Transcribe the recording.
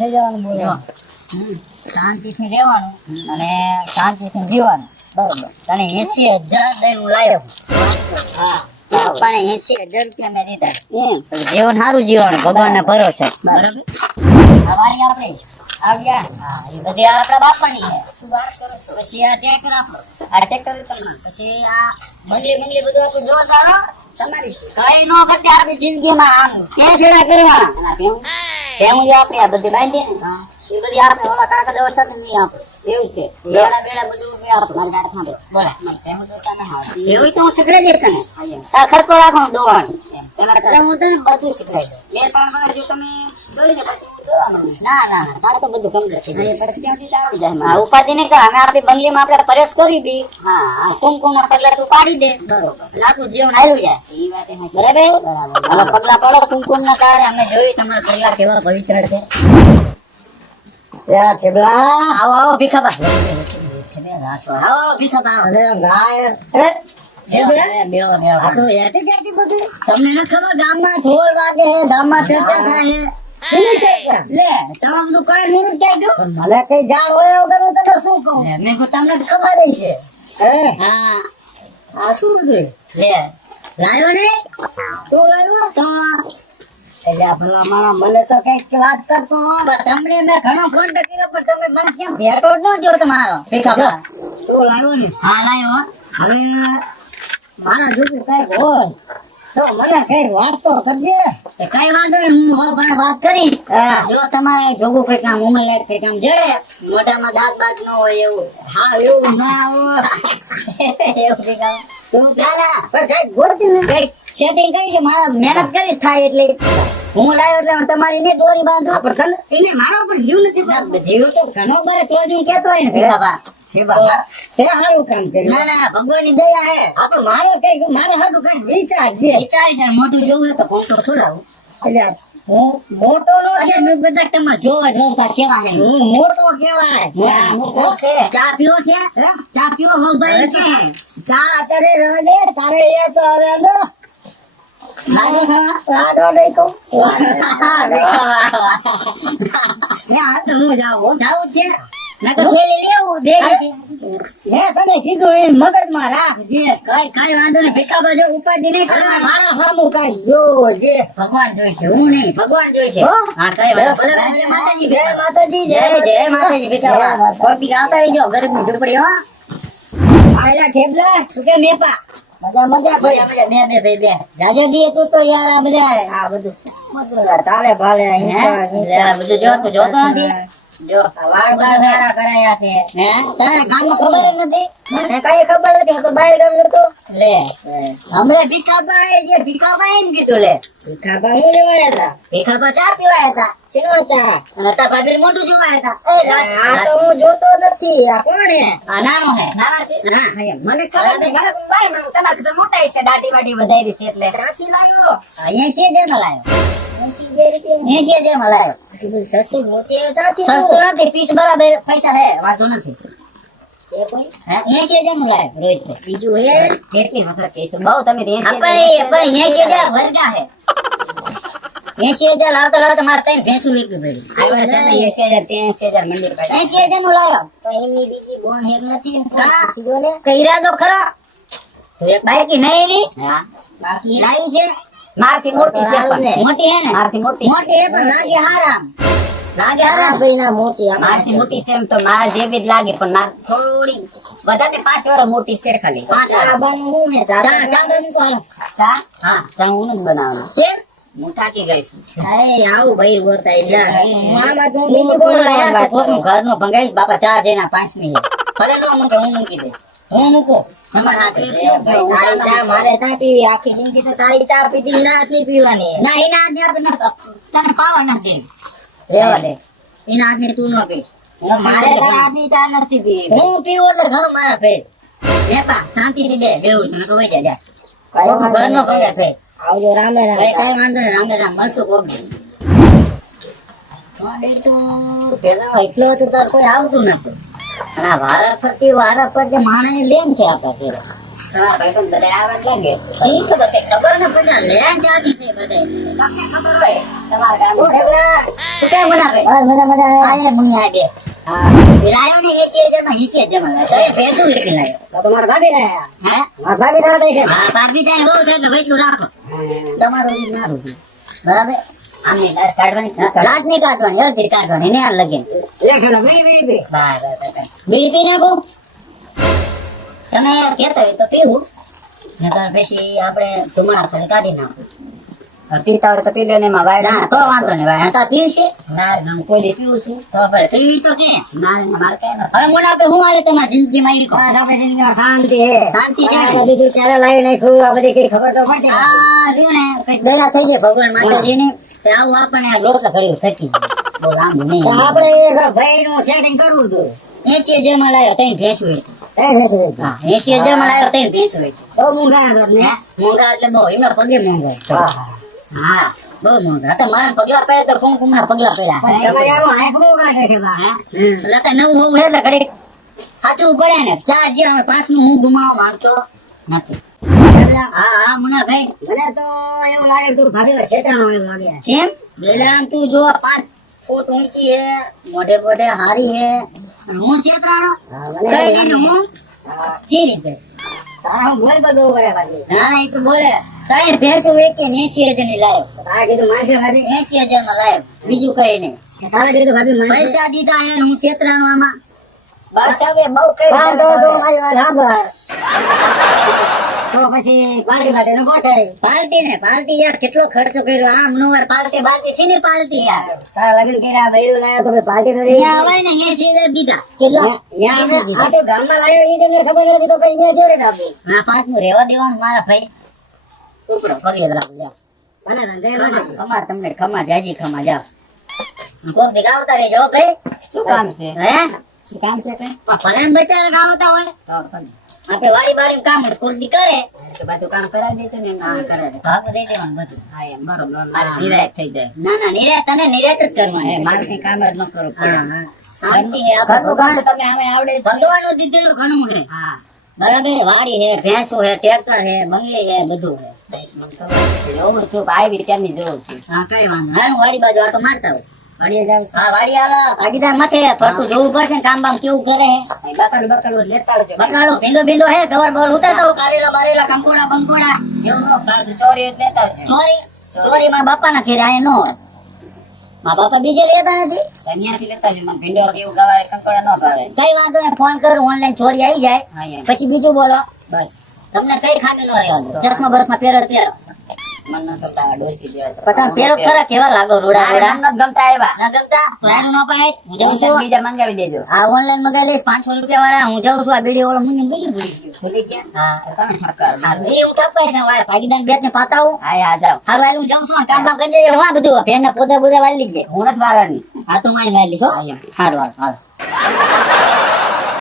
લઈ જવાનું બોલો. શાંતિથી રહેવાનું અને શાંતિથી જીવવાનું બરોબર. તને એસી હજાર દઈને હું લાવ્યો હા. એસી હજાર રૂપિયા મેં દીધા. જીવન સારું જીવવાનું. ભગવાનને ભરોસે. બરોબર. આપણી આવ્યા. હા એ બધી આપણા બાપાની છે. શું વાત કરો છો? પછી આ ટ્રેક્ટર આપણો આ ટ્રેક્ટર તમને પછી આ મંદિર મંદિર બધું આપણું જોરદાર તમારી કઈ નો કરતી. આપણી જિંદગીમાં આમ. કેસડા કરવાના? જ આપણે આ બધી બાંધી ને એ બધી આપણે ઓલા કાકા દવા સાથે નહીં આપણે એવું છે. બેડા બેડા બધું મેં આપણે મારી ગાડી સાંભળો બોલે મને કેવું જોતા ના આવડે. એવું તો હું શીખડી દઈશ તને. અહીંયા. તાર રાખો દોવાનું એમ. તેના હું તને બધું શીખવાડી દઉં. બે ત્રણ વખત જો તમે દોરીને પછી. દોવાનું ના ના ના. તો બધું કમ્પ્લીટ થઈ જાય અહીંયા પછી ત્યાંથી આવડી જાય. હા ઉપાધિ નહીં કર અમે આપણી બંગલીમાં આપણે પરેશ કરી દી હા કુમકુમ ના પગલા તું પાડી દે. બરોબર. એટલે જીવન હાલ્યું જાય. એ વાત બરાબર? બરાબર. હવે પગલા પડો કુમકુમ ના કારણે. અમે જોયું તમારો પરિવાર કેવો પવિત્ર છે. યા થેબલા આવો આવો ભીખાબા આવો ભીખાબા અરે ગાય અરે તમને નથી ખબર ગામમાં ઢોલ વાગે છે ગામમાં ચર્ચા થાય તમે મને કઈ જાણ હોય વગર હું તને શું કહું મેં કહું તમને ખબર છે હે આ શું બધું લે લાયો ને તું લાવ્યો તો એટલે આ ભલા માણસ મને તો કંઈક વાત કરતો. પણ તમને મેં ઘણો કોન્ટેક્ટ કર્યો પણ તમે મને કેમ ભેટો ન જો. તમારો તું લાવ્યો ને? હા લાવ્યો હવે મારા જોડે કંઈક હોય તો મને કઈ વાત તો કરજે. તે કઈ વાંધો નહીં હું હો પણ વાત કરીશ. જો તમારે જોગું કઈ કામ ઉમર લાયક કંઈક આમ જડે મોઢામાં દાંત બાત ન હોય એવું. હા એવું ના હોય. એવું ભીખાબા તું ના ના. પણ કંઈક ગોતી ને. કઈ સેટિંગ કરી છે મારા મહેનત કરી થાય એટલે. હું લાવ્યો એટલે તમારી ને દોરી બાંધો પણ એને મારા ઉપર જીવ નથી જીવ તો ઘણો બરે તો જ હું કેતો હોય ને બાબા મોટું નો છે. બધા તમારે જોવા જોવા કેવા મોટો કેવાય મોટો છે. ચા પીવો છે? ચા પીવો ચા અત્યારે તારે એ તો હવે મગજમાં રાખજે કઈ કઈ વાંધો નહીં ભીખાબા જો ઉપાધિ નહીં મારા સામું કઈ જોજે ભગવાન જોઈશે હું નહીં ભગવાન જોઈશે હો? કઈ ભલે માતાજી જય માતાજી જય જય માતાજી જય ભીખાબા માતાજી. કોટી આવતા ઝૂંપડી હો આયલા ઠેબલા શું કે મેપા મજા મજા મજા મજા. બે બે ભાઈ બે જાજે દીએ તું તો યાર આ બધા. આ બધું મતલબ તારે ભાલે? આ બધું જો તું જોતો નથી? જો વાળ બાળ સારા કરાયા છે. હે? તારે ગામમાં ખબર નથી? મને કઈ ખબર નથી તો બહાર ગામ નતો લે. હમણાં ભીખાબા એ જે ભીખાબા એ ને કીધું લે. ભીખાભાઈ લેવાયા હતા. ચા પીવાયા હતા? ચા અને ભાભી મોટું જોવાયા હતા આ તો હું જોતો નથી. આ કોણ હે આ નાનો હે નાના છે. હા મને ખબર નથી, ઘરે બાર પણ તમારે કરતા મોટા છે દાઢી વાઢી વધારી છે એટલે. સાચી લાવ્યો એસી હજારમાં લાવ્યો એસી બે રૂપિયા એસી હજારમાં લાવ્યો આટલી બધી સસ્તી મોટી ચાતી સસ્તું નથી. પીસ બરાબર પૈસા હે વાંધો નથી. એસી હજારનું લાવ્યો રોહિતભાઈ. બીજું હે? કેટલી વખત કહીશું. બહુ તમે તો હા, 80 પણ એ- એસી હજાર વર્ગા હે. એસી હજાર લાવતા લાવતા મારે ત્રણ ભેંસું વેચવી પડી એસી હજાર ત્યાંસી હજાર મંદિર એસી હજારનું લાવ્યો તો એમની બીજી બોન હેક નથી હા. તો ખરો. તો એક બાઈક નહીં લી બાકી લાવી છે? મારથી મોટી છે મોટી હે ને? મારથી મોટી મોટી હે પણ લાગે હારામ. લાગે હારામ. ભાઈ ના મોટી મારથી મોટી છે એમ તો મારા જેવી જ લાગે પણ માર થોડી. વધારે પાંચ વર્ષ મોટી છે ખાલી. પાંચ ચા વર્ષ. બાનું ને ચા ચા બાનું તો હાલો. ચા? હા ચા હું બનાવવાનો. કેમ? હું થાકી ગઈ છું. આવું ભાઈ બોતાય આમાં તો હું બીજી બીજી બોલ બોલ લાયા લાયા તો થોડું ઘરનું ભંગાઈશ બાપા ચાર જણા પાંચ મિનિટ. ભલે નો મૂકે હું મૂકી દઈશ. હું મૂકું? તમારા તારી ચા મારે ચા પીવી આખી જિંદગી તો તારી ચા પીધી ના નથી પીવાની. ના એના હાથની આપણે તને પાવા નથી દેવી. લેવા દે. એના હાથની તું ન પીશ મારે મારે હાથની ચા નથી પીવી. હું પીવું એટલે ઘણું મારા ફેર. મેપા શાંતિથી બે તને કહું ઘરનો. ફેર. આવજો રામે રામ. કઈ કઈ વાંધો નહીં રામ રામ મળશું કોક હતો તાર કોઈ આવતું નથી. અને આ વારા ફરતી વારા ફરતી માણસની લેન છે આપણા ઘેરે. તમારા ભાઈ બધા આવે એટલે શી ખબર કે ખબર ને પડે લેન ચાથી છે બધે. તમને ખબર હોય તમારા ગામ શું કેમ બનાવે બસ મજા મજા આ એ મુનિયા દે એ લાયો ને એસી હજારમાં એસી હજારમાં તો એ ભેંસું કેટલી લાયો. તો તમારે ભાગી રહ્યા હે? રહ્યા ભાભી થાય બહુ થાય તો રાખો. તમારું ના બરાબર? આમની કાઢવાની? લાશ નહીં કાઢવાની અડધી કાઢવાની ને આ લગે બીડી પી નાખો. તમે કહેતા હોય તો પીવું. નકર પછી આપણે ધુમાડા ખાલી કાઢી નાખો. પીતા હોય તો પી ને એમાં વાયડા તો વાંધો નહીં વાયડા તો પીવશે ના ના હું કોઈ દી પીવું છું. તો ભલે પીવી તો કે? ના ના મારે કે હવે મોડા આપે હું હાલે તમારી જિંદગીમાં ઈ કહો આપણે જિંદગીમાં શાંતિ હે શાંતિ છે. બધું ક્યારે લાવી નાખ્યું આ બધી કઈ ખબર તો પડે. આ રહ્યું ને કઈ દયા થઈ ગઈ ભગવાન માતાજીની. તે આવું આપણને આ લોટ ઘડી થકી બહુ લાંબી નહીં. આપણે ભાઈ નું સેટિંગ કરવું હતું. એસી હજારમાં લાવ્યો તઈ ભેંસું એ એસી હજારમાં લાવ્યો તઈ ભેંસું હોય બહુ મોંઘા? મોંઘા એટલે બહુ એમના પગે મોંઘા હા. હા બહુ મોંઘા. તો મારા પગલા પડે તો કુમકુમ ના પગલા પડ્યા? પણ તમારે આવું હાઈક બહુ કાઢે છે બા. હે? હમ. એટલે કે નવું હોવું એટલે ઘડીક સાચવું પડે ને. ચાર જે હવે પાંચમું હું ગુમાવવા માંગતો નથી. હા હા મુનાભાઈ. મને તો એવું લાગે તું ભાભીને છેતરાણો એવું લાગે જેમ એટલે તું જો પાંચ ફૂટ ઊંચી હે મોઢે મોઢે હારી હે. હું છેતરાણો? હા, મને એવું કઈ લાગે. હું? જે રીતે. તારા હું બોલ બધું કરે ભાભી ના ના એ તો બોલે. ત્રણ ભેંસો એક કે એસી હજારની લાયો. તારે કીધું માનશે ભાભી એસી હજારમાં લાયો. બીજું કઈ નહીં. તારે કીધું ભાભી પૈસા દીધા હે ને હું છેતરાણો આમાં. બસ હવે બહુ કઈ હા, તો તો મારી વાત સાંભળ. તો પછી પાર્ટી માટેનું ગોઠવાય. પાલટી ને પાલટી યાર કેટલો ખર્ચો કર્યો. આમ નો વાર પાલટી બાલટી સીની પાલટી યાર. તારા લગન કર્યા, બૈરું લાયા તો પછી નો. ત્યાં હવાય ને એ હજાર દીધા. કેટલો? આ તો ગામમાં લાયો ઈ તમને ખબર નથી તો પછી ન્યા રે બાબુ હા પાંચમું રેવા દેવાનું મારા ભાઈ. ઉપડો પગે લાગુ જાઓ ભલે તને જય માતાજી. ખમા તમને ખમા જાજી ખમા જાઓ કોક દી રહેજો ભાઈ શું કામ છે? હે શું કામ છે કઈ? પણ બચારા ગાવતા હોય તો આપણે વાડી બાડી કામ કોક કરે તો બધું કામ કરાવી દેજો ને એમ. કરે ભાગ દઈ દેવાનું બધું હા, એમ. બરોબર. મારે નિરાશ થઈ જાય. ના ના નિરાત તને નિરાત જ કરવાનું હે, મારે કઈ કામ જ ન કરવું હા, હા. શાંતિ હે આપણે ઘરનું તમને આમે આવડે જ છે. ભગવાનનું દીધેલું ઘણું છે હા. બરાબર વાડી હે ભેંસો હે ટ્રેક્ટર હે બંગલી હે બધું હે છે. જોઉં છું હા કઈ વાંધો નહીં. વાડી બાજુ આટો મારતા હોય વાડીએ જાઉં હા વાડી હાલો ભાગીદાર માથે ફરતું જોવું પડશે ને કામ બામ કેવું કરે હે અહીં બકાલું બકાલું લેતા આવજો. બકાલો ભીંડો ભીંડો હે ગવાર બવર ઉતારતા હોય કારેલા બારેલા કંકોડા બંકોડા એવું ન પાડું, ચોરી લેતા આવજો. ચોરી ચોરી માં બાપા ના ઘેર આય નો મા બાપા બીજે લેતા નથી અહીંયાથી લેતા આવજો. મને ભીંડો કે ગવાય, કંકોડા ન ભાવે. કઈ વાંધો નહીં ફોન કરું ઓનલાઈન ચોરી આવી જાય પછી બીજું બોલો બસ. તમને કઈ ખામી ન રહેવા દો ચશ્મા બરસમાં પહેરો. પહેરો છે. છું પાંચસો રૂપિયા વાળા. હું જાઉં છું. આ બીડી વાળો મને ભૂલી ભૂલી ગયા? ભાગીદાર બેટ ને પાતાવું. હારું હાલ હું જાઉં છું. અને કામ કરી દેજો હા બધું. ભેન ને પોતા પોતા વાળી લીધે. હું નથી વાળવાની. હા તો મારી વાળી. હારું હારું હારું.